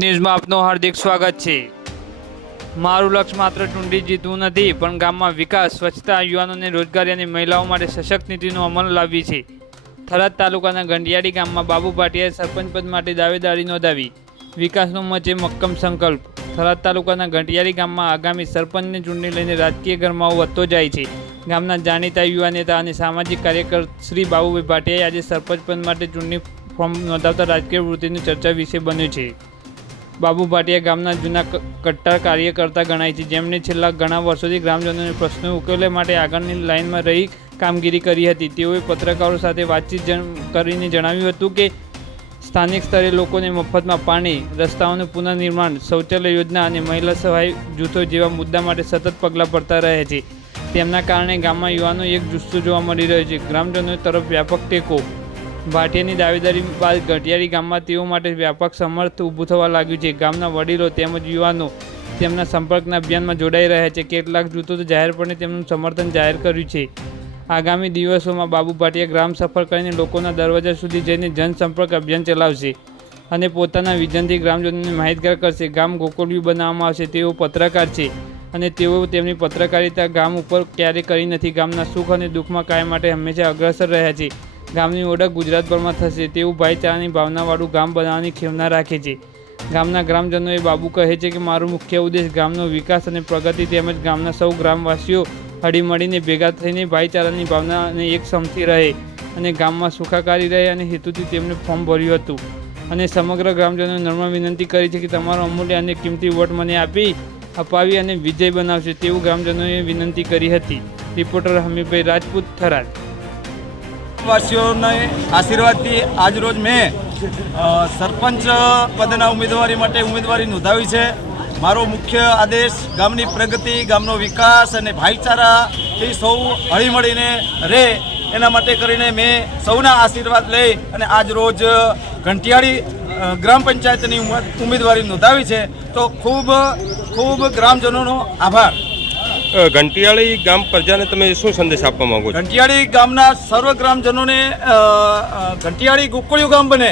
ન્યૂઝમાં આપનું હાર્દિક સ્વાગત છે. મારું લક્ષ્ય માત્ર ચૂંટણી જીતવું નથી, પણ ગામમાં વિકાસ, સ્વચ્છતા, યુવાનોને રોજગારી અને મહિલાઓ માટે સશક્ત નીતિનો અમલ લાવવી છે. થરાદ તાલુકાના ગંડિયાળી ગામમાં બાબુ ભાટિયાએ સરપંચ પદ માટે દાવેદારી નોંધાવી. વિકાસનો મચે મક્કમ સંકલ્પ. થરાદ તાલુકાના ગંટિયાળી ગામમાં આગામી સરપંચની ચૂંટણી લઈને રાજકીય ગરમાવો વધતો જાય છે. ગામના જાણીતા યુવા નેતા અને સામાજિક કાર્યકર શ્રી બાબુભાઈ ભાટિયાએ આજે સરપંચ પદ માટે ચૂંટણી ફોર્મ નોંધાવતા રાજકીય વૃત્તિની ચર્ચા વિશે બન્યું છે. બાબુ ભાટિયા ગામના જૂના કટ્ટર કાર્યકર્તા ગણાય છે. જેમણે છેલ્લા ઘણા વર્ષોથી ગ્રામજનોને પ્રશ્નો ઉકેલવા માટે આગળની લાઇનમાં રહી કામગીરી કરી હતી. તેઓએ પત્રકારો સાથે વાતચીત કરીને જણાવ્યું હતું કે, સ્થાનિક સ્તરે લોકોને મફતમાં પાણી, રસ્તાઓનું પુનઃનિર્માણ, શૌચાલય યોજના અને મહિલા સહાય જૂથો જેવા મુદ્દા માટે સતત પગલાં પડતા રહે છે. તેમના કારણે ગામમાં યુવાનો એક જુસ્સો જોવા મળી રહ્યો છે. ગ્રામજનો તરફ વ્યાપક ટેકો ભાટિયાની દાવેદારી બાદ ગઢિયાળી ગામમાં તેઓ માટે વ્યાપક સમર્થ ઊભું થવા લાગ્યું છે. ગામના વડીલો તેમજ યુવાનો તેમના સંપર્કના અભિયાનમાં જોડાઈ રહ્યા છે. કેટલાક જૂથો તો જાહેરપણે તેમનું સમર્થન જાહેર કર્યું છે. આગામી દિવસોમાં બાબુ ભાટિયા ગ્રામ સફર કરીને લોકોના દરવાજા સુધી જઈને જનસંપર્ક અભિયાન ચલાવશે અને પોતાના વિઝનથી ગ્રામજનોને માહિતગાર કરશે. ગામ ગોકુળિયું બનાવવામાં આવશે. તેઓ પત્રકાર છે અને તેઓ તેમની પત્રકારિતા ગામ ઉપર ક્યારેય કરી નથી. ગામના સુખ અને દુઃખમાં કાયમ માટે હંમેશા અગ્રસર રહ્યા છે. ગામની ઓળખ ગુજરાતભરમાં થશે તેવું ભાઈચારાની ભાવનાવાળું ગામ બનાવવાની ખેવના રાખે છે. ગામના ગ્રામજનોએ બાબુ કહે છે કે, મારો મુખ્ય ઉદ્દેશ ગામનો વિકાસ અને પ્રગતિ તેમજ ગામના સૌ ગ્રામવાસીઓ હળીમળીને ભેગા થઈને ભાઈચારાની ભાવના અને એક સમથી રહે અને ગામમાં સુખાકારી રહે અને હેતુથી તેમણે ફોર્મ ભર્યું હતું. અને સમગ્ર ગ્રામજનોએ નમ્ર વિનંતી કરી છે કે, તમારો અમૂલ્ય અને કિંમતી વોટ મને આપી, અપાવી અને વિજય બનાવશે. તેવું ગ્રામજનોએ વિનંતી કરી હતી. રિપોર્ટર હમીભાઈ રાજપૂત, થરાદ. વાસીઓને આશીર્વાદથી આજ રોજ મેં સરપંચ પદના ઉમેદવારી માટે ઉમેદવારી નોંધાવી છે. મારો મુખ્ય આદેશ ગામની પ્રગતિ, ગામનો વિકાસ અને ભાઈચારાથી સૌ હળીમળીને રહે. એના માટે કરીને મેં સૌના આશીર્વાદ લઈ અને આજ રોજ ઘંટિયાળી ગ્રામ પંચાયતની ઉમેદવારી નોંધાવી છે. તો ખૂબ ખૂબ ગ્રામજનોનો આભાર. ઘંટિયાળી ગામ પ્રજાને તમે શું સંદેશ આપવા માંગો છો? ઘંટિયાળી ગામના સર્વ ગ્રામજનોને ઘંટિયાળી ગોકળિયું ગામ બને.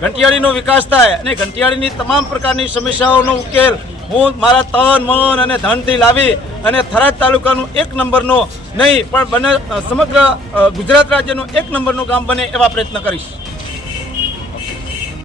ઘંટિયાળીનો વિકાસ થાય અને ઘંટિયાળીની તમામ પ્રકારની સમસ્યાઓનો ઉકેલ હું મારા તન, મન અને ધનથી લાવી અને થરાદ તાલુકાનું એક નંબરનો નહીં, પણ બને સમગ્ર ગુજરાત રાજ્યનું એક નંબરનું ગામ બને એવા પ્રયત્ન કરીશ.